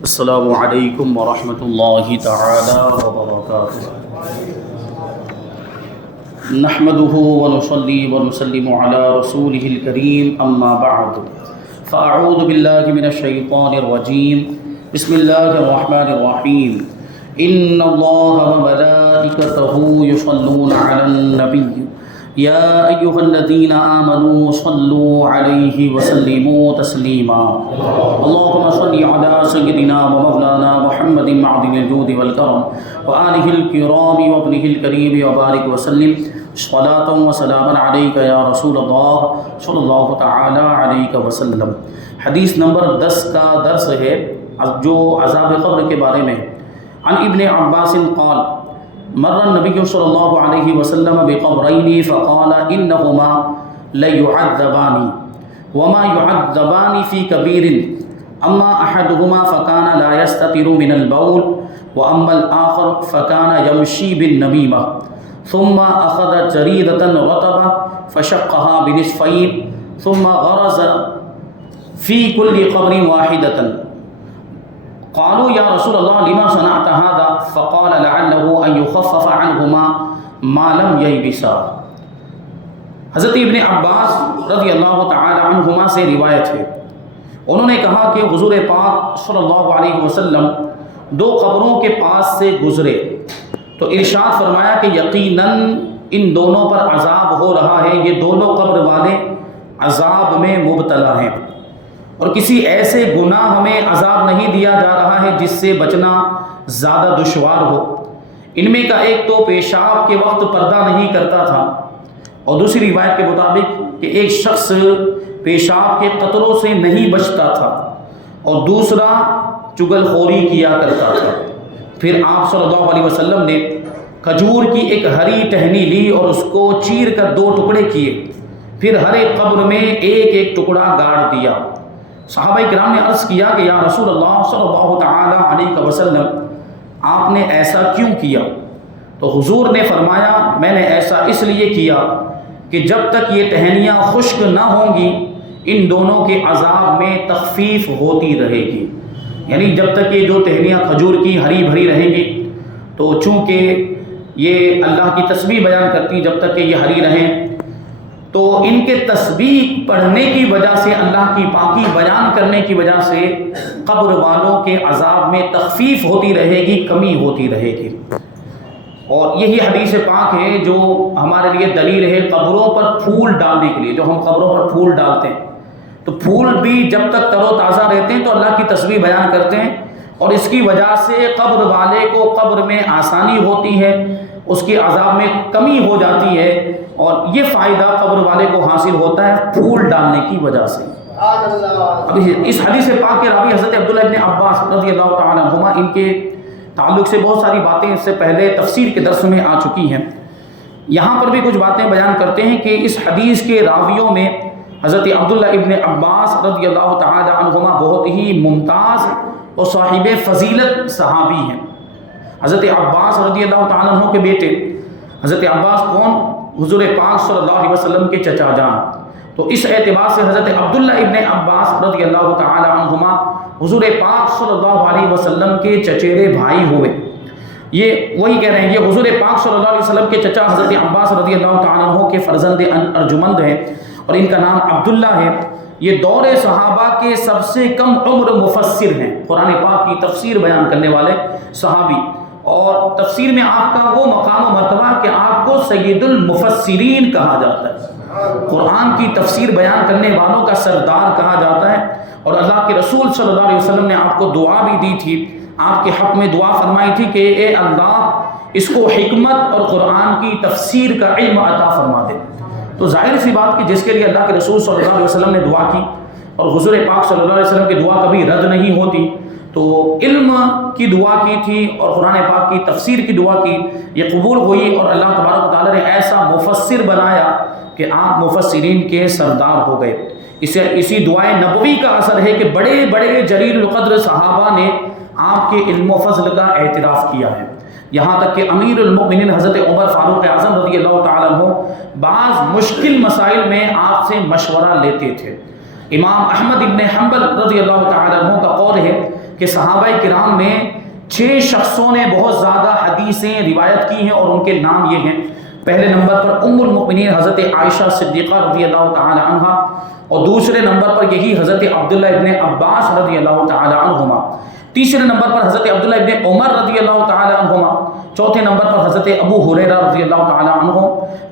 السلام علیکم ورحمۃ اللہ تعالی وبرکاتہ۔ نحمده ونصلي ونسلم على رسوله الكريم اما بعد فاعوذ باللہ من الشیطان الرجیم بسم اللہ الرحمن الرحیم ان اللہ وملائکتہ یصلون علی النبی یا ایہا الذین آمنوا صلوا علیہ وسلموا تسلیما اللہم صل علی سیدنا ومولانا محمد معدن الجود والکرم وآلہ الکرام وابنہ الکریم وبارک وسلم صلاۃ و سلام علیک یا رسول اللہ صلی اللہ تعالی علیہ وسلم۔ حدیث نمبر 10 کا درس ہے جو عذاب قبر کے بارے میں۔ عن ابن عباس قال مر النبی صلی اللہ علیہ وسلم بقبرین فقال انہما لیعذبان وما يعذبان في كبير اما احدهما فكان لا يستتر من البول واما الاخر فكان يمشي بالنميمة ثم اخذ جريدة رطبة فشقها بنصفين ثم غرز في كل قبر واحدة قالوا یا رسول اللہ لما صنعت هذا فقال لعله ان يخفف عنهما ما لم ييبسا۔ حضرت ابن عباس رضی اللہ تعالی عنہما سے روایت ہے، انہوں نے کہا کہ حضور پاک صلی اللہ علیہ وسلم دو قبروں کے پاس سے گزرے تو ارشاد فرمایا کہ یقیناً ان دونوں پر عذاب ہو رہا ہے، یہ دونوں قبر والے عذاب میں مبتلا ہیں، اور کسی ایسے گناہ میں عذاب نہیں دیا جا رہا ہے جس سے بچنا زیادہ دشوار ہو۔ ان میں کا ایک تو پیشاب کے وقت پردہ نہیں کرتا تھا، اور دوسری روایت کے مطابق کہ ایک شخص پیشاب کے قطروں سے نہیں بچتا تھا، اور دوسرا چغل خوری کیا کرتا تھا۔ پھر آپ صلی اللہ علیہ وسلم نے کھجور کی ایک ہری ٹہنی لی اور اس کو چیر کر دو ٹکڑے کیے، پھر ہر ایک قبر میں ایک ایک ٹکڑا گاڑ دیا۔ صحابہ کرام نے عرض کیا کہ یا رسول اللہ صلی اللہ تعالی علیہ وسلم آپ نے ایسا کیوں کیا؟ تو حضور نے فرمایا میں نے ایسا اس لیے کیا کہ جب تک یہ ٹہنیاں خشک نہ ہوں گی ان دونوں کے عذاب میں تخفیف ہوتی رہے گی، یعنی جب تک یہ جو ٹہنیاں کھجور کی ہری بھری رہیں گی تو چونکہ یہ اللہ کی تسبیح بیان کرتی، جب تک کہ یہ ہری رہیں تو ان کے تسبیح پڑھنے کی وجہ سے، اللہ کی پاکی بیان کرنے کی وجہ سے قبر والوں کے عذاب میں تخفیف ہوتی رہے گی، کمی ہوتی رہے گی۔ اور یہی حدیث پاک ہے جو ہمارے لیے دلیل ہے قبروں پر پھول ڈالنے کے لیے۔ جو ہم قبروں پر پھول ڈالتے ہیں تو پھول بھی جب تک تر و تازہ رہتے ہیں تو اللہ کی تسبیح بیان کرتے ہیں، اور اس کی وجہ سے قبر والے کو قبر میں آسانی ہوتی ہے، اس کی عذاب میں کمی ہو جاتی ہے، اور یہ فائدہ قبر والے کو حاصل ہوتا ہے پھول ڈالنے کی وجہ سے۔ اب اس حدیث پاک کے راوی حضرت عبداللہ ابن عباس رضی اللہ تعالی عنہما، ان کے تعلق سے بہت ساری باتیں اس سے پہلے تفسیر کے درس میں آ چکی ہیں، یہاں پر بھی کچھ باتیں بیان کرتے ہیں کہ اس حدیث کے راویوں میں حضرت عبداللہ ابن عباس رضی اللہ تعالی عنہما بہت ہی ممتاز اور صاحب فضیلت صحابی ہیں۔ حضرت عباس رضی اللہ تعالیٰ عنہ کے بیٹے حضرت عباس کون؟ حضور پاک صلی اللہ علیہ وسلم کے چچا جان، تو اس اعتبار سے حضرت عبداللہ ابن عباس رضی اللہ تعالی عنہما حضور پاک صلی اللہ علیہ وسلم کے چچیرے بھائی ہوئے۔ یہ وہی کہہ رہے ہیں، یہ حضور پاک صلی اللہ علیہ وسلم کے چچا حضرت عباس رضی اللہ تعالی عنہ کے فرزند ارجمند ہیں، اور ان کا نام عبداللہ ہے۔ یہ دور صحابہ کے سب سے کم عمر مفسر ہیں، قرآن پاک کی تفسیر بیان کرنے والے صحابی، اور تفسیر میں آپ کا وہ مقام و مرتبہ کہ آپ کو سید المفسرین کہا جاتا ہے، قرآن کی تفسیر بیان کرنے والوں کا سردار کہا جاتا ہے، اور اللہ کے رسول صلی اللہ علیہ وسلم نے آپ کو دعا بھی دی تھی، آپ کے حق میں دعا فرمائی تھی کہ اے اللہ اس کو حکمت اور قرآن کی تفسیر کا علم عطا فرما دے۔ تو ظاہر سی بات کہ جس کے لیے اللہ کے رسول صلی اللہ علیہ وسلم نے دعا کی، اور حضور پاک صلی اللہ علیہ وسلم کی دعا کبھی رد نہیں ہوتی، تو علم کی دعا کی تھی اور قرآن پاک کی تفسیر کی دعا کی، یہ قبول ہوئی، اور اللہ تبارک و تعالیٰ نے ایسا مفسر بنایا کہ آپ مفسرین کے سردار ہو گئے۔ اسی دعائے نبوی کا اثر ہے کہ بڑے بڑے جلیل القدر صحابہ نے آپ کے علم و فضل کا اعتراف کیا ہے، یہاں تک کہ امیر المؤمنین حضرت عمر فاروق اعظم رضی اللہ تعالیٰ عنہ بعض مشکل مسائل میں آپ سے مشورہ لیتے تھے۔ امام احمد ابن حنبل رضی اللہ تعالیٰ عنہ کا قول ہے کہ صحابہ کرام میں 6 شخصوں نے بہت زیادہ حدیثیں روایت کی ہیں اور ان کے نام یہ ہیں. پہلے نمبر پر ام المؤمنین حضرت عائشہ صدیقہ رضی اللہ تعالی عنہا، اور دوسرے نمبر پر یہی حضرت عبداللہ ابن عباس رضی اللہ تعالی عنہما. تیسرے نمبر پر حضرت عبداللہ ابن عمر رضی اللہ تعالی عنہما. چوتھے نمبر پر حضرت ابو ہریرہ رضی اللہ تعالی عنہ.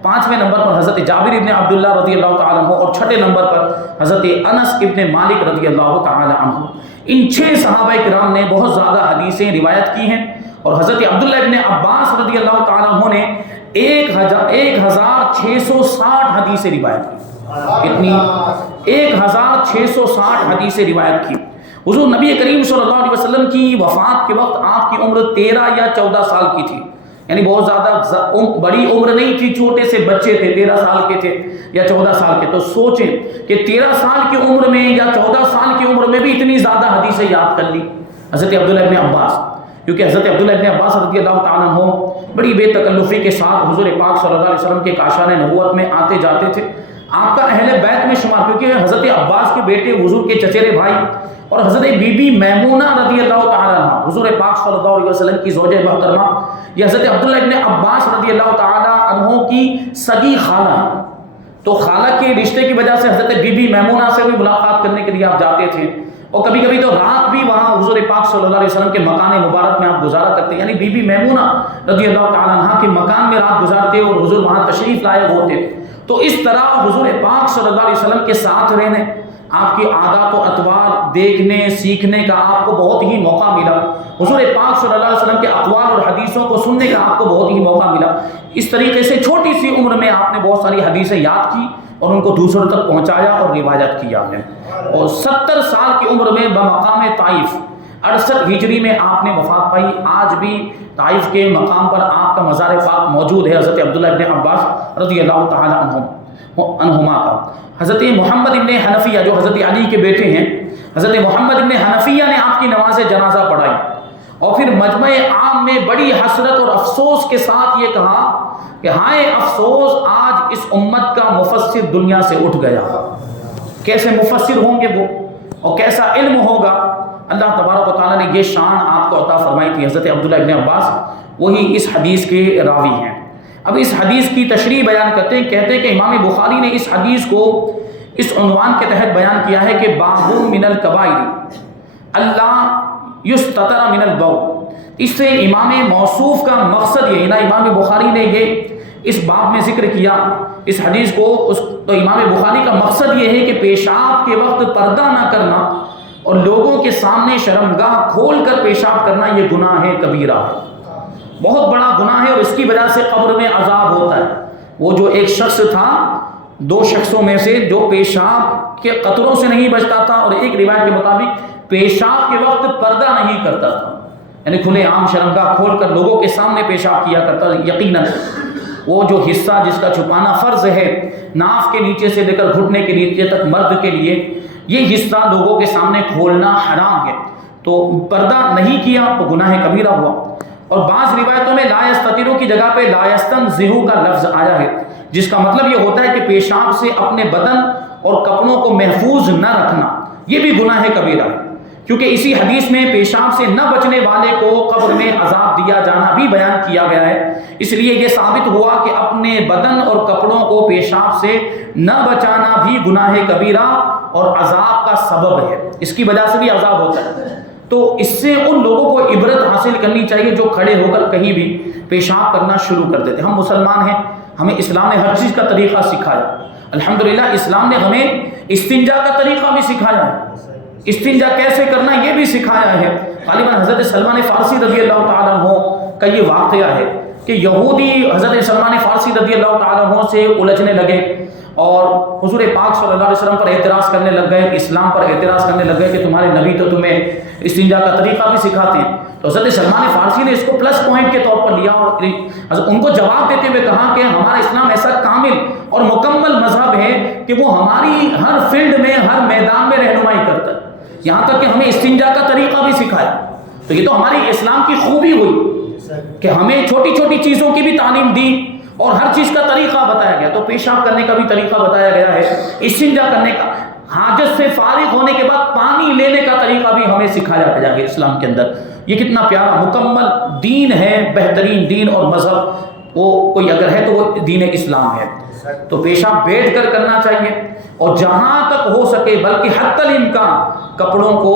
پانچویں نمبر پر حضرت جابر ابن عبداللہ رضی اللہ تعالی عنہ. اور چھٹے نمبر پر حضرت انس ابن مالک رضی اللہ تعالی عنہ. ان 6 صحابہ کرام نے بہت زیادہ حدیثیں روایت کی ہیں، اور حضرت عبداللہ ابن عباس رضی اللہ تعالی عنہ نے 1660 حدیثیں روایت کی. کتنی؟ 1660 حدیثیں روایت کی. حضور نبی کریم صلی اللہ علیہ وسلم کی وفات کے وقت آپ کی عمر 13 یا 14 سال کی تھی، یعنی بہت زیادہ بڑی عمر نہیں تھی، چھوٹے سے بچے تھے، 13 سال کے تھے یا 14 سال کے. تو سوچیں کہ 13 سال کی عمر میں یا 14 سال کی عمر میں بھی اتنی زیادہ حدیثیں یاد کر لی حضرت عبداللہ ابن عباس. کیونکہ حضرت عبداللہ ابن عباس رضی اللہ تعالیٰ عنہ بڑی بے تکلفی کے ساتھ حضور پاک صلی اللہ علیہ وسلم کے کاشان نبوت میں آتے جاتے تھے. آپ کا اہل بیت میں شمار، کیونکہ حضرت عباس کے بیٹے حضور کے چچیرے بھائی اور حضرت بی بی میمونہ رضی اللہ تعالیٰ عنہ حضور پاک صلی اللہ علیہ وسلم کی زوجہ محترمہ، یہ حضرت عبداللہ ابن عباس رضی اللہ تعالیٰ عنہ کی سگی خالہ ہیں. تو خالہ کے رشتے کی وجہ سے حضرت بی بی میمونہ سے بھی ملاقات کرنے کے لیے آپ جاتے تھے، اور کبھی کبھی تو رات بھی وہاں حضور پاک صلی اللہ علیہ وسلم کے مکان مبارک میں آپ گزارا کرتے ہیں. یعنی بی بی میمونہ رضی اللہ تعالیٰ عنہ کے مکان میں رات گزارتے اور حضور وہاں تشریف لائے ہوتے. تو اس طرح حضور پاک صلی اللہ علیہ وسلم کے ساتھ رہنے، آپ کی عادات و اطوار دیکھنے سیکھنے کا آپ کو بہت ہی موقع ملا. حضور پاک صلی اللہ علیہ وسلم کے اقوال اور حدیثوں کو سننے کا آپ کو بہت ہی موقع ملا. اس طریقے سے چھوٹی سی عمر میں آپ نے بہت ساری حدیثیں یاد کی اور ان کو دوسروں تک پہنچایا اور روایت کیا ہے. اور 70 سال کی عمر میں بمقام طائف 68 ہجری میں آپ نے وفات پائی. آج بھی طائف کے مقام پر آپ کا مزار پاک موجود ہے حضرت عبداللہ ابن عباس رضی اللہ تعالی عنہما کا. حضرت محمد ابن حنفیہ جو حضرت علی کے بیٹے ہیں، حضرت محمد ابن حنفیہ نے آپ کی نماز جنازہ پڑھائی، اور پھر مجمع عام میں بڑی حسرت اور افسوس کے ساتھ یہ کہا کہ ہائے افسوس، آج اس امت کا مفسر دنیا سے اٹھ گیا. کیسے مفسر ہوں گے وہ، اور کیسا علم ہوگا. اللہ تبارک و تعالیٰ نے یہ شان آپ کو عطا فرمائی تھی. حضرت عبداللہ ابن عباس وہی اس حدیث کے راوی ہیں. اب اس حدیث کی تشریح بیان کرتے ہیں، کہتے ہیں کہ امام بخاری نے اس حدیث کو اس عنوان کے تحت بیان کیا ہے کہ باب من الکبائر اللہ یستتر من البول. اس سے امام موصوف کا مقصد یہ ہے نا، امام بخاری نے یہ اس باب میں ذکر کیا اس حدیث کو. تو امام بخاری کا مقصد یہ ہے کہ پیشاب کے وقت پردہ نہ کرنا اور لوگوں کے سامنے شرمگاہ کھول کر پیشاب کرنا یہ گناہ ہے کبیرہ ہے، بہت بڑا گناہ ہے، اور اس کی وجہ سے قبر میں عذاب ہوتا ہے. وہ جو ایک شخص تھا 2 شخصوں میں سے جو پیشاب کے قطروں سے نہیں بچتا تھا، اور ایک روایت کے مطابق پیشاب کے وقت پردہ نہیں کرتا تھا، یعنی کھلے عام شرمگاہ کھول کر لوگوں کے سامنے پیشاب کیا کرتا تھا. یقیناً وہ جو حصہ جس کا چھپانا فرض ہے، ناف کے نیچے سے لے کر گھٹنے کے نیچے تک مرد کے لیے، یہ حصہ لوگوں کے سامنے کھولنا حرام ہے. تو پردہ نہیں کیا تو گناہ کبیرہ ہوا. اور بعض روایتوں میں لا یستتروا کی جگہ پہ لا یستنزہوا کا لفظ آیا ہے، جس کا مطلب یہ ہوتا ہے کہ پیشاب سے اپنے بدن اور کپڑوں کو محفوظ نہ رکھنا، یہ بھی گناہ کبیرہ ہے. کیونکہ اسی حدیث میں پیشاب سے نہ بچنے والے کو قبر میں عذاب دیا جانا بھی بیان کیا گیا ہے. اس لیے یہ ثابت ہوا کہ اپنے بدن اور کپڑوں کو پیشاب سے نہ بچانا بھی گناہ کبیرہ اور عذاب کا سبب ہے، اس کی وجہ سے بھی عذاب ہوتا ہے. تو اس سے ان لوگوں کو عبرت حاصل کرنی چاہیے جو کھڑے ہو کر کہیں بھی پیشاب کرنا شروع کر دیتے. ہم مسلمان ہیں، ہمیں اسلام نے ہر چیز کا طریقہ سکھایا. الحمدللہ اسلام نے ہمیں استنجا کا طریقہ بھی سکھایا ہے، استنجا کیسے کرنا یہ بھی سکھایا ہے. غالباً حضرت سلمان فارسی رضی اللہ تعالیٰ عنہ کا یہ واقعہ ہے کہ یہودی حضرت سلمان فارسی رضی اللہ تعالیٰ عنہ سے الجھنے لگے اور حضور پاک صلی اللہ علیہ وسلم پر اعتراض کرنے لگ گئے، اسلام پر اعتراض کرنے لگ گئے کہ تمہارے نبی تو تمہیں استنجا کا طریقہ بھی سکھاتے ہیں. تو حضرت سلمان فارسی نے اس کو پلس پوائنٹ کے طور پر لیا اور ان کو جواب دیتے ہوئے کہا کہ ہمارا اسلام ایسا کامل اور مکمل مذہب ہے کہ وہ ہماری ہر فیلڈ میں ہر میدان میں رہنمائی کرتا ہے، یہاں تک کہ ہمیں استنجا کا طریقہ بھی سکھایا. تو یہ تو ہماری اسلام کی خوبی ہوئی کہ ہمیں چھوٹی چھوٹی چیزوں کی بھی تعلیم دی اور ہر چیز کا طریقہ بتایا گیا. تو پیشاب کرنے کا بھی طریقہ بتایا گیا ہے، استنجا کرنے کا. حاجت سے فارغ ہونے کے بعد پانی لینے کا طریقہ بھی ہمیں سکھایا گیا ہے اسلام کے اندر. یہ کتنا پیارا مکمل دین ہے، بہترین دین اور مذہب وہ کوئی اگر ہے تو وہ دین اسلام ہے. تو پیشاب بیٹھ کر کرنا چاہیے، اور جہاں تک ہو سکے بلکہ حتی الامکان کپڑوں کو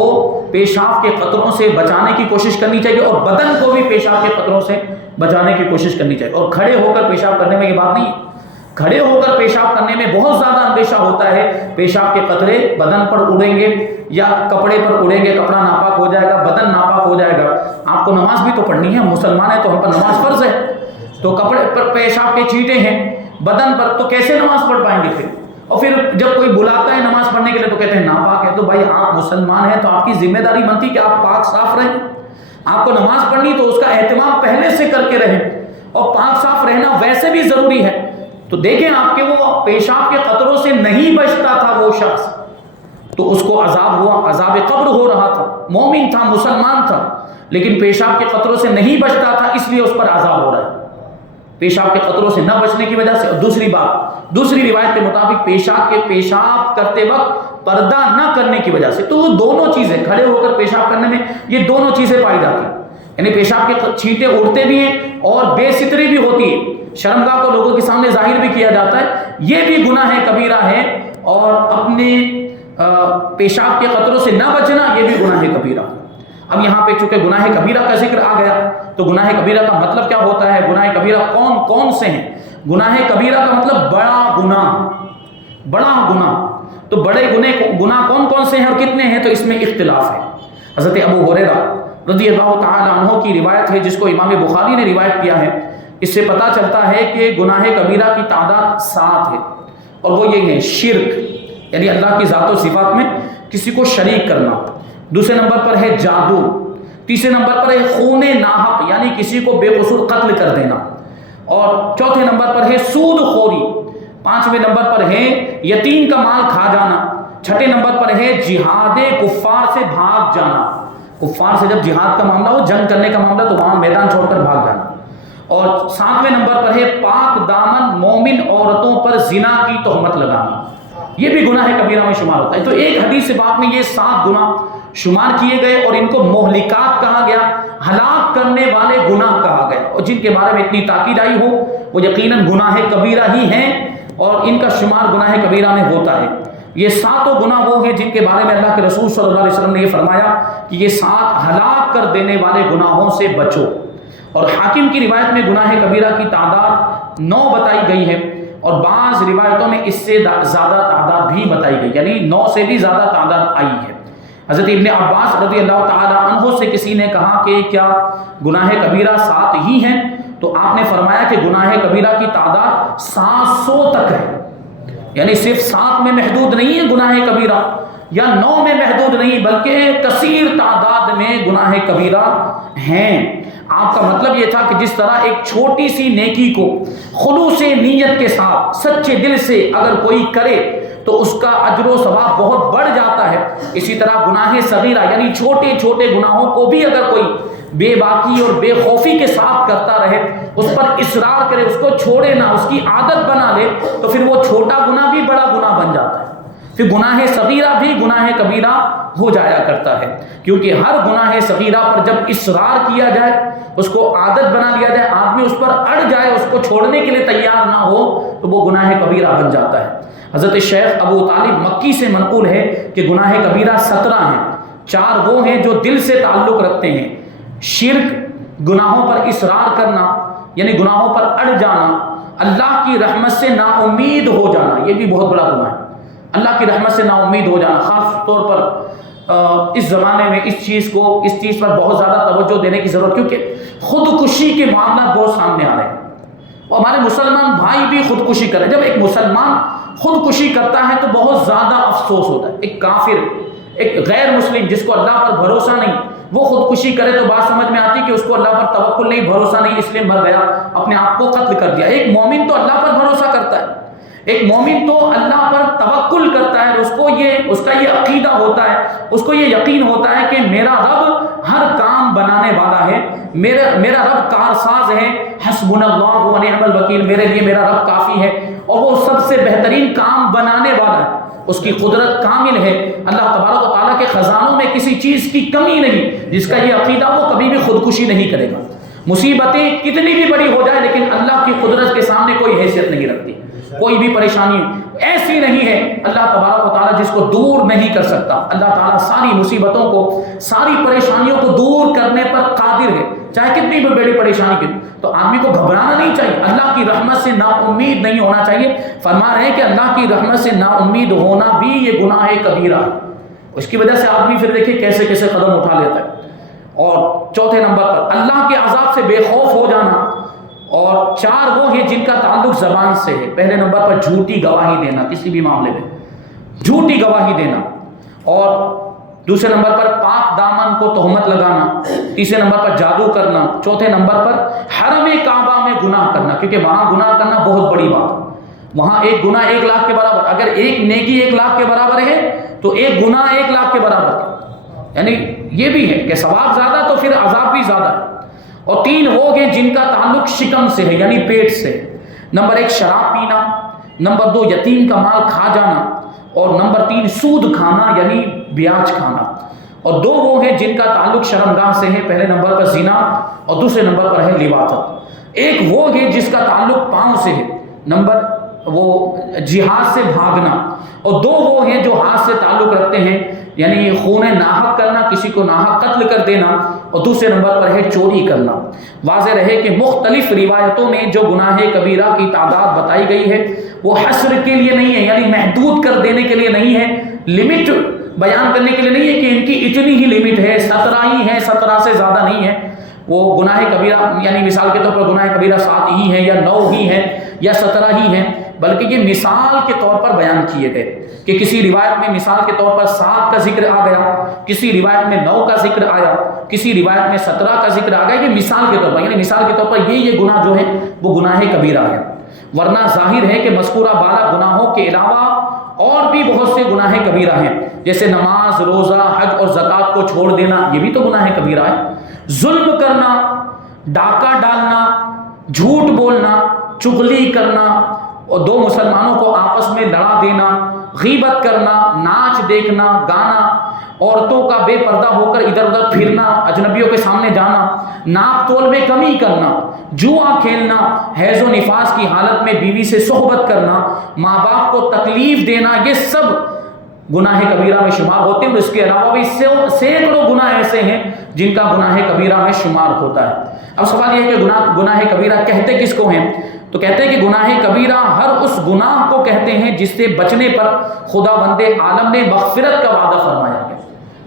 پیشاب کے قطروں سے بچانے کی کوشش کرنی چاہیے، اور بدن کو بھی پیشاب کے قطروں سے بچانے کی کوشش کرنی چاہیے. اور کھڑے ہو کر پیشاب کرنے میں یہ بات نہیں ہے. کھڑے ہو کر پیشاب کرنے میں بہت زیادہ اندیشہ ہوتا ہے پیشاب کے قطرے بدن پر اڑیں گے یا کپڑے پر اڑیں گے، کپڑا ناپاک ہو جائے گا، بدن ناپاک ہو جائے گا. آپ کو نماز بھی تو پڑھنی ہے، ہم مسلمان ہیں تو ہم پر نماز فرض ہے. تو کپڑے پر پیشاب کے چھینٹے ہیں بدن پر، تو کیسے نماز پڑھ پائیں گے پھر؟ اور پھر جب کوئی بلاتا ہے نماز پڑھنے کے لیے تو کہتے ہیں ناپاک ہے. تو بھائی آپ مسلمان ہیں تو آپ کی ذمہ داری بنتی کہ آپ پاک صاف رہیں. آپ کو نماز پڑھنی تو اس کا اہتمام پہلے سے کر کے رہیں، اور پاک صاف رہنا ویسے بھی ضروری ہے. تو دیکھیں آپ کے وہ پیشاب کے قطروں سے نہیں بچتا تھا وہ شخص، تو اس کو عذاب ہوا، عذاب قبر ہو رہا تھا. مومن تھا، مسلمان تھا، لیکن پیشاب کے قطروں سے نہیں بچتا تھا، اس لیے اس پر عذاب ہو رہا ہے پیشاب کے قطروں سے نہ بچنے کی وجہ سے. اور دوسری بات، دوسری روایت کے مطابق پیشاب کرتے وقت پردہ نہ کرنے کی وجہ سے. تو وہ دونوں چیزیں، کھڑے ہو کر پیشاب کرنے میں یہ دونوں چیزیں پائی جاتی ہیں. یعنی پیشاب کے چھینٹے اڑتے بھی ہیں اور بے ستری بھی ہوتی ہے، شرمگاہ کو لوگوں کے سامنے ظاہر بھی کیا جاتا ہے. یہ بھی گناہ کبیرہ ہے، اور اپنے پیشاب کے قطروں سے نہ بچنا یہ بھی گناہ کبیرہ. اب یہاں پہ چونکہ گناہ کبیرہ کا ذکر آ گیا تو گناہ کبیرہ کا مطلب کیا ہوتا ہے؟ گناہ کبیرہ کون کون سے ہیں؟ گناہ کبیرہ کا مطلب بڑا گناہ، بڑا گناہ. تو بڑے گناہ کون کون سے ہیں اور کتنے ہیں؟ تو اس میں اختلاف ہے. حضرت ابو ہریرہ رضی اللہ تعالی عنہ کی روایت ہے جس کو امام بخاری نے روایت کیا ہے. اس سے پتہ چلتا ہے کہ گناہ کبیرہ کی تعداد 7 ہے، اور وہ یہ ہے شرک، یعنی اللہ کی ذات و صفات میں کسی کو شریک کرنا. دوسرے نمبر پر ہے جادو. تیسرے نمبر پر ہے خون ناحق، یعنی کسی کو بے قصور قتل کر دینا. اور چوتھے نمبر پر ہے سود خوری. پانچویں نمبر پر ہے یتیم کا مال کھا جانا. چھٹے نمبر پر ہے جہاد کفار سے بھاگ جانا. کفار سے جب جہاد کا معاملہ ہو، جنگ کرنے کا معاملہ، تو وہاں میدان چھوڑ کر بھاگ جانا. اور 7ویں نمبر پر ہے پاک دامن مومن عورتوں پر زنا کی تہمت لگانا. یہ بھی گناہ کبیرہ میں شمار ہوتا ہے. تو ایک حدیث پاک میں یہ 7 گناہ شمار کیے گئے، اور ان کو مہلکات کہا گیا، ہلاک کرنے والے گناہ کہا گیا. اور جن کے بارے میں اتنی تاکید آئی ہو وہ یقیناً گناہ کبیرہ ہی ہیں، اور ان کا شمار گناہ کبیرہ میں ہوتا ہے. یہ 7 گناہ وہ ہیں جن کے بارے میں اللہ کے رسول صلی اللہ علیہ وسلم نے یہ فرمایا کہ یہ 7 ہلاک کر دینے والے گناہوں سے بچو. اور حاکم کی روایت میں گناہ کبیرہ کی تعداد 9 بتائی گئی ہے، اور بعض روایتوں میں اس سے زیادہ تعداد بھی بتائی گئی، یعنی 9 سے بھی زیادہ تعداد آئی ہے. حضرت ابن عباس رضی اللہ تعالی عنہ سے کسی نے کہا کہ کیا گناہ کبیرہ 7 ہی ہیں؟ تو آپ نے فرمایا کہ گناہ کبیرہ کی تعداد 700 تک ہے. یعنی صرف 7 میں محدود نہیں ہے گناہ کبیرہ، یا 9 میں محدود نہیں، بلکہ کثیر تعداد میں گناہ کبیرہ ہیں. آپ کا مطلب یہ تھا کہ جس طرح ایک چھوٹی سی نیکی کو خلوص نیت کے ساتھ سچے دل سے اگر کوئی کرے تو اس کا اجر و ثواب بہت بڑھ جاتا ہے، اسی طرح گناہ صغیرہ یعنی چھوٹے چھوٹے گناہوں کو بھی اگر کوئی بے باکی اور بے خوفی کے ساتھ کرتا رہے، اس پر اصرار کرے، اس کو چھوڑے نہ، اس کی عادت بنا لے، تو پھر وہ چھوٹا گناہ بھی بڑا گناہ بن جاتا ہے. پھر گناہ صغیرہ بھی گناہ کبیرہ ہو جایا کرتا ہے، کیونکہ ہر گناہ صغیرہ پر جب اصرار کیا جائے، اس کو عادت بنا لیا جائے، آدمی اس پر اڑ جائے، اس کو چھوڑنے کے لیے تیار نہ ہو، تو وہ گناہ کبیرہ بن جاتا ہے. حضرت شیخ ابو طالب مکی سے منقول ہے کہ گناہ کبیرہ 17 ہیں. 4 وہ ہیں جو دل سے تعلق رکھتے ہیں: شرک، گناہوں پر اصرار کرنا یعنی گناہوں پر اڑ جانا، اللہ کی رحمت سے نا امید ہو جانا، یہ بھی بہت بڑا گناہ ہے. اللہ کی رحمت سے نا امید ہو جانا، خاص طور پر اس زمانے میں اس چیز پر بہت زیادہ توجہ دینے کی ضرورت، کیونکہ خودکشی کے معاملات بہت سامنے آ رہے ہیں، اور ہمارے مسلمان بھائی بھی خودکشی کریں. جب ایک مسلمان خودکشی کرتا ہے تو بہت زیادہ افسوس ہوتا ہے. ایک کافر، ایک غیر مسلم جس کو اللہ پر بھروسہ نہیں، وہ خودکشی کرے تو بات سمجھ میں آتی کہ اس کو اللہ پر توکل نہیں، بھروسہ نہیں، اس لیے مر گیا، اپنے آپ کو قتل کر دیا. ایک مومن تو اللہ پر بھروسہ کرتا ہے، ایک مومن تو اللہ پر توکل کرتا ہے، اس کا یہ عقیدہ ہوتا ہے، اس کو یہ یقین ہوتا ہے کہ میرا رب ہر کام بنانے والا ہے، میرا رب کارساز ہے، حسبنا اللہ و نعم الوکیل، میرے لیے میرا رب کافی ہے، اور وہ سب سے بہترین کام بنانے والا ہے. اس کی قدرت کامل ہے، اللہ تبارک و تعالیٰ کے خزانوں میں کسی چیز کی کمی نہیں، جس کا یہ عقیدہ وہ کبھی بھی خودکشی نہیں کرے گا۔ مصیبتیں کتنی بھی بڑی ہو جائے لیکن اللہ کی قدرت کے سامنے کوئی حیثیت نہیں رکھتی، کوئی بھی پریشانی ایسی نہیں ہے اللہ تبارک و تعالیٰ جس کو دور نہیں کر سکتا۔ اللہ تعالیٰ ساری مصیبتوں کو، ساری پریشانیوں کو دور کرنے پر قادر ہے، چاہے کتنی بھی بڑی پریشانی کی۔ تو آدمی کو گھبرانا نہیں چاہیے، اللہ کی رحمت سے نا امید نہیں ہونا چاہیے۔ فرما رہے ہیں کہ اللہ کی رحمت سے نا امید ہونا بھی یہ گناہ کبیرہ ہے، اس کی وجہ سے آدمی پھر دیکھیں کیسے کیسے قدم اٹھا لیتا ہے۔ اور چوتھے نمبر پر اللہ کے عذاب سے بے خوف ہو جانا، اور چار وہ ہیں جن کا تعلق زبان سے ہے۔ پہلے نمبر پر جھوٹی گواہی دینا، کسی بھی معاملے میں جھوٹی گواہی دینا، اور دوسرے نمبر پر پاک دامن کو تہمت لگانا، تیسرے نمبر پر جادو کرنا، چوتھے نمبر پر حرم کعبہ میں گناہ کرنا، کیونکہ وہاں گناہ کرنا بہت بڑی بات ہے۔ وہاں ایک گناہ 1 لاکھ کے برابر، اگر ایک نیکی 1 لاکھ کے برابر ہے تو ایک گناہ 1 لاکھ کے برابر ہے، یعنی یہ بھی ہے کہ ثواب زیادہ تو پھر عذاب بھی زیادہ ہے۔ اور 3 وہ ہیں جن کا تعلق شکم سے ہے، یعنی پیٹ سے۔ نمبر 1 شراب پینا، نمبر 2 یتیم کا مال کھا جانا، اور نمبر 3 سود کھانا یعنی بیاج کھانا۔ اور 2 وہ ہیں جن کا تعلق شرمگاہ سے ہے، پہلے نمبر پر زنا اور دوسرے نمبر پر ہے لواطت۔ ایک وہ ہے جس کا تعلق پاؤں سے ہے، نمبر وہ جہاد سے بھاگنا، اور 2 وہ ہیں جو ہاتھ سے تعلق رکھتے ہیں، یعنی خون ناحق کرنا، کسی کو ناحق قتل کر دینا، اور دوسرے نمبر پر ہے چوری کرنا۔ واضح رہے کہ مختلف روایتوں میں جو گناہ کبیرہ کی تعداد بتائی گئی ہے وہ حصر کے لیے نہیں ہے، یعنی محدود کر دینے کے لیے نہیں ہے، لمٹ بیان کرنے کے لیے نہیں ہے کہ ان کی اتنی ہی لمٹ ہے، 17 ہی ہے، 17 سے زیادہ نہیں ہے۔ وہ گناہ کبیرہ یعنی مثال کے طور پر گناہ کبیرہ 7 ہی ہے یا 9 ہی ہے یا 17 ہی ہے، بلکہ یہ مثال کے طور پر بیان کیے گئے کہ کسی روایت میں مثال کے طور پر 7 کا ذکر آ گیا، کسی روایت میں 9 کا ذکر آیا، کسی روایت میں 17 کا ذکر آ گیا، یہ مثال کے طور پر، یعنی مثال کے طور پر یہ گناہ جو ہے وہ گناہ کبیرہ ہے۔ ورنہ ظاہر ہے کہ مذکورہ 12 گناہوں کے علاوہ اور بھی بہت سے گناہ کبیرہ ہیں، جیسے نماز، روزہ، حج اور زکوٰۃ کو چھوڑ دینا، یہ بھی تو گناہ کبیرہ ہے۔ ظلم کرنا، ڈاکہ ڈالنا، جھوٹ بولنا، چغلی کرنا، اور 2 مسلمانوں کو آپس میں لڑا دینا، غیبت کرنا، ناچ دیکھنا، گانا، عورتوں کا بے پردہ ہو کر ادھر ادھر پھرنا، اجنبیوں کے سامنے جانا، ناپ تول میں کمی کرنا، جوا کھیلنا، حیض و نفاس کی حالت میں بیوی سے صحبت کرنا، ماں باپ کو تکلیف دینا، یہ سب گناہ کبیرہ میں شمار ہوتے ہیں۔ اور اس کے علاوہ بھی سینکڑوں گناہ ایسے ہیں جن کا گناہ کبیرہ میں شمار ہوتا ہے۔ اب سوال یہ ہے کہ گناہ کبیرہ کہتے کس کو ہیں؟ تو کہتے ہیں کہ گناہ کبیرہ ہر اس گناہ کو کہتے ہیں جس سے بچنے پر خدا بند عالم نے مغفرت کا وعدہ فرمایا ہے،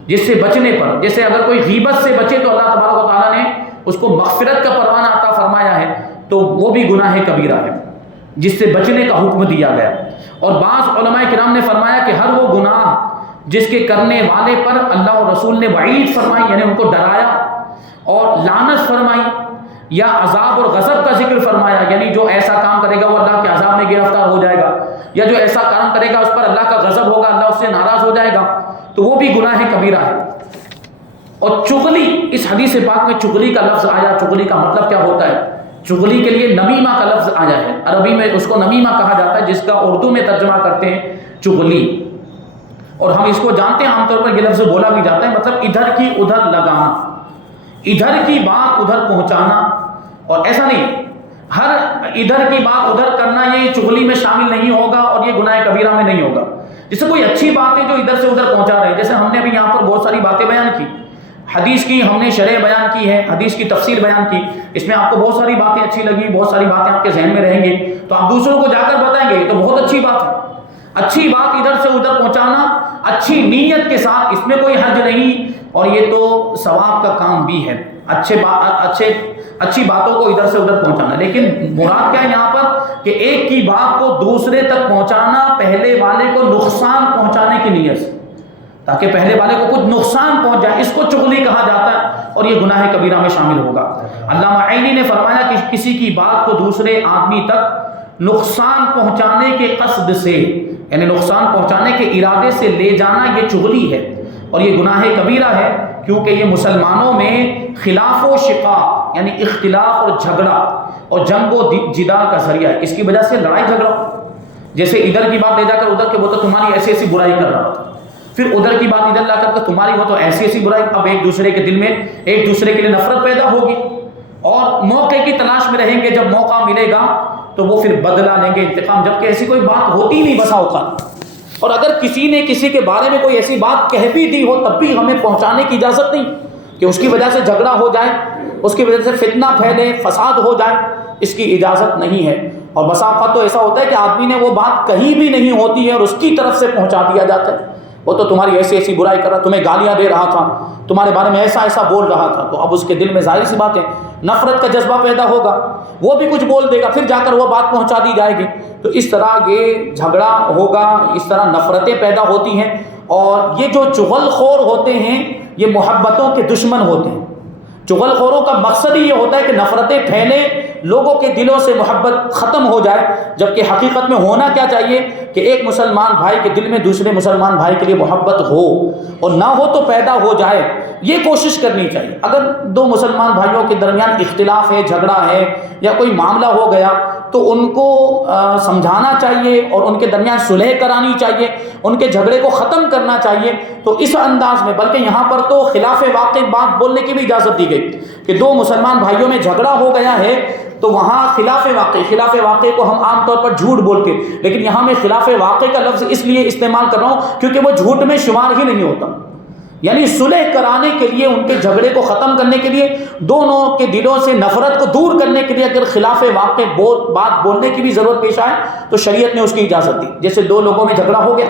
جس سے بچنے پر، جیسے اگر کوئی غیبت سے بچے تو اللہ تبارک و تعالیٰ نے اس کو مغفرت کا پروانہ عطا فرمایا ہے، تو وہ بھی گناہ کبیرہ ہے جس سے بچنے کا حکم دیا گیا۔ اور بعض علماء کرام نے فرمایا کہ ہر وہ گناہ جس کے کرنے والے پر اللہ اور رسول نے وعید فرمائی، یعنی ان کو ڈرایا اور لعنت فرمائی، یا عذاب اور غضب کا ذکر فرمایا، یعنی جو ایسا کام کرے گا وہ اللہ کے عذاب میں گرفتار ہو جائے گا، یا جو ایسا کام کرے گا اس پر اللہ کا غضب ہوگا، اللہ اس سے ناراض ہو جائے گا، تو وہ بھی گناہ کبیرہ ہے۔ اور چغلی، اس حدیث پاک میں چغلی کا لفظ آیا، چغلی کا مطلب کیا ہوتا ہے؟ چغلی کے لیے نمیمہ کا لفظ آیا ہے، عربی میں اس کو نمیمہ کہا جاتا ہے، جس کا اردو میں ترجمہ کرتے ہیں چغلی، اور ہم اس کو جانتے ہیں، عام طور پر یہ لفظ بولا بھی جاتا ہے، مطلب ادھر کی ادھر لگانا، ادھر کی بات ادھر پہنچانا، اور ایسا نہیں ہر ادھر کی بات ادھر کرنا یہ چغلی میں شامل نہیں ہوگا اور یہ گناہ کبیرہ میں نہیں ہوگا۔ جیسے کوئی اچھی بات ہے جو ادھر سے ادھر پہنچا رہے ہیں، جیسے ہم نے ابھی یہاں پر بہت ساری باتیں بیان کی، حدیث کی ہم نے شرح بیان کی ہے، حدیث کی تفسیر بیان کی، اس میں آپ کو بہت ساری باتیں اچھی لگی، بہت ساری باتیں آپ کے ذہن میں رہیں گی، تو آپ دوسروں کو جا کر بتائیں گے، یہ تو بہت اچھی بات ہے۔ اچھی بات ادھر سے ادھر پہنچانا اچھی نیت کے ساتھ، اس میں کوئی حرج نہیں، اور یہ تو ثواب کا کام بھی ہے، اچھی باتوں کو ادھر سے ادھر پہنچانا۔ لیکن مراد کیا ہے یہاں پر کہ ایک کی بات کو دوسرے تک پہنچانا پہلے والے کو نقصان پہنچانے کی نیت سے، تاکہ پہلے والے کو کچھ نقصان پہنچ جائے، اس کو چغلی کہا جاتا ہے، اور یہ گناہ کبیرہ میں شامل ہوگا۔ علامہ عینی نے فرمایا کہ کسی کی بات کو دوسرے آدمی تک نقصان پہنچانے کے قصد سے، یعنی نقصان پہنچانے کے ارادے سے لے جانا، یہ چغلی ہے، اور یہ گناہ کبیرہ ہے، کیونکہ یہ مسلمانوں میں خلاف و شقاق یعنی اختلاف اور جھگڑا اور جنگ و جدال کا ذریعہ ہے، اس کی وجہ سے لڑائی جھگڑا، جیسے ادھر کی بات لے جا کر ادھر کے وہ تو تمہاری ایسی ایسی برائی کر رہا تھا، پھر ادھر کی بات ادھر لا کر تمہاری وہ تو ایسی ایسی برائی، اب ایک دوسرے کے دل میں ایک دوسرے کے لیے نفرت پیدا ہوگی اور موقع کی تلاش میں رہیں گے، جب موقع ملے گا تو وہ پھر بدلہ لیں گے، انتقام، جبکہ ایسی کوئی بات ہوتی نہیں بسا اوقات۔ اور اگر کسی نے کسی کے بارے میں کوئی ایسی بات کہہ بھی دی ہو تب بھی ہمیں پہنچانے کی اجازت نہیں کہ اس کی وجہ سے جھگڑا ہو جائے، اس کی وجہ سے فتنہ پھیلے، فساد ہو جائے، اس کی اجازت نہیں ہے۔ اور بسا اوقات تو ایسا ہوتا ہے کہ آدمی نے وہ بات کہیں بھی نہیں ہوتی ہے اور اس کی طرف سے پہنچا دیا جاتا ہے، وہ تو تمہاری ایسی ایسی برائی کر رہا، تمہیں گالیاں دے رہا تھا، تمہارے بارے میں ایسا ایسا بول رہا تھا، تو اب اس کے دل میں ظاہر سی بات ہے نفرت کا جذبہ پیدا ہوگا، وہ بھی کچھ بول دے گا، پھر جا کر وہ بات پہنچا دی جائے گی۔ تو اس طرح یہ جھگڑا ہوگا، اس طرح نفرتیں پیدا ہوتی ہیں۔ اور یہ جو چغل خور ہوتے ہیں یہ محبتوں کے دشمن ہوتے ہیں۔ چغل خوروں کا مقصد ہی یہ ہوتا ہے کہ نفرتیں پھیلیں، لوگوں کے دلوں سے محبت ختم ہو جائے، جبکہ حقیقت میں ہونا کیا چاہیے کہ ایک مسلمان بھائی کے دل میں دوسرے مسلمان بھائی کے لیے محبت ہو، اور نہ ہو تو پیدا ہو جائے، یہ کوشش کرنی چاہیے۔ اگر دو مسلمان بھائیوں کے درمیان اختلاف ہے، جھگڑا ہے یا کوئی معاملہ ہو گیا تو ان کو سمجھانا چاہیے اور ان کے درمیان صلح کرانی چاہیے، ان کے جھگڑے کو ختم کرنا چاہیے۔ تو اس انداز میں، بلکہ یہاں پر تو خلاف واقع بات بولنے کی بھی اجازت دی گئی کہ دو مسلمان بھائیوں میں جھگڑا ہو گیا ہے تو وہاں خلاف واقع کو ہم عام طور پر جھوٹ بولتے ہیں، لیکن یہاں میں خلاف واقع کا لفظ اس لیے استعمال کر رہا ہوں کیونکہ وہ جھوٹ میں شمار ہی نہیں ہوتا، یعنی صلح کرانے کے لیے، ان کے جھگڑے کو ختم کرنے کے لیے، دونوں کے دلوں سے نفرت کو دور کرنے کے لیے اگر خلاف واقع بات بولنے کی بھی ضرورت پیش آئے تو شریعت نے اس کی اجازت دی۔ جیسے دو لوگوں میں جھگڑا ہو گیا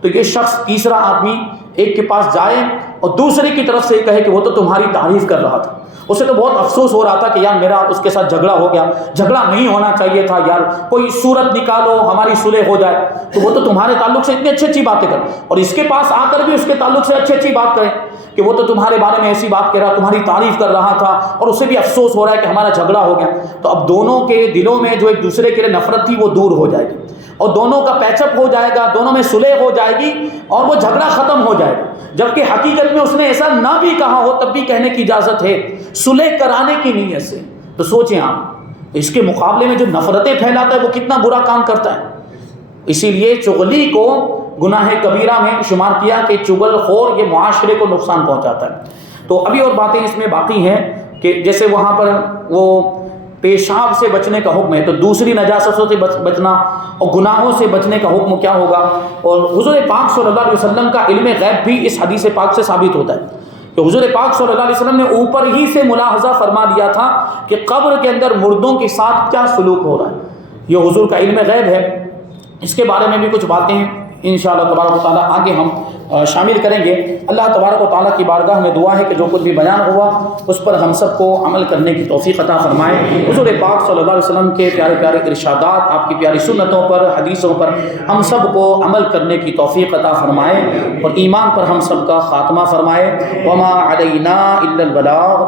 تو یہ شخص تیسرا آدمی ایک کے پاس جائے اور دوسرے کی طرف سے کہے کہ وہ تو تمہاری تعریف کر رہا تھا، اسے تو بہت افسوس ہو رہا تھا کہ یار میرا اس کے ساتھ جھگڑا ہو گیا، جھگڑا نہیں ہونا چاہیے تھا، یار کوئی صورت نکالو ہماری صلح ہو جائے، تو وہ تو تمہارے تعلق سے اتنی اچھی اچھی باتیں کر، اور اس کے پاس آ کر بھی اس کے تعلق سے اچھی اچھی بات کریں کہ وہ تو تمہارے بارے میں ایسی بات کہہ رہا، تمہاری تعریف کر رہا تھا، اور اسے بھی افسوس ہو رہا ہے کہ ہمارا جھگڑا ہو گیا، تو اب دونوں کے دلوں میں جو ایک دوسرے کے لیے نفرت تھی وہ دور ہو جائے گی اور دونوں کا پیچ اپ ہو جائے گا، دونوں میں صلح ہو جائے گی اور وہ جھگڑا ختم ہو جائے گا۔ جبکہ حقیقت میں اس نے ایسا نہ بھی کہا ہو تب بھی کہنے کی اجازت ہے صلح کرانے کی نیت سے۔ تو سوچیں آپ اس کے مقابلے میں جو نفرتیں پھیلاتا ہے وہ کتنا برا کام کرتا ہے۔ اسی لیے چغلی کو گناہ کبیرہ میں شمار کیا کہ چغل خور یہ معاشرے کو نقصان پہنچاتا ہے۔ تو ابھی اور باتیں اس میں باقی ہیں کہ جیسے وہاں پر وہ پیشاب سے بچنے کا حکم ہے، تو دوسری نجاستوں سے بچنا اور گناہوں سے بچنے کا حکم کیا ہوگا۔ اور حضور پاک صلی اللہ علیہ وسلم کا علم غیب بھی اس حدیث پاک سے ثابت ہوتا ہے کہ حضور پاک صلی اللہ علیہ وسلم نے اوپر ہی سے ملاحظہ فرما دیا تھا کہ قبر کے اندر مردوں کے ساتھ کیا سلوک ہو رہا ہے، یہ حضور کا علم غیب ہے۔ اس کے بارے میں بھی کچھ باتیں انشاءاللہ تبارک و تعالیٰ آگے ہم شامل کریں گے۔ اللہ تبارک و تعالیٰ کی بارگاہ میں دعا ہے کہ جو کچھ بھی بیان ہوا اس پر ہم سب کو عمل کرنے کی توفیق عطا فرمائے۔ حضور پاک صلی اللہ علیہ وسلم کے پیارے پیارے ارشادات، آپ کی پیاری سنتوں پر، حدیثوں پر ہم سب کو عمل کرنے کی توفیق عطا فرمائے اور ایمان پر ہم سب کا خاتمہ فرمائے۔ وما علینا الا البلاغ۔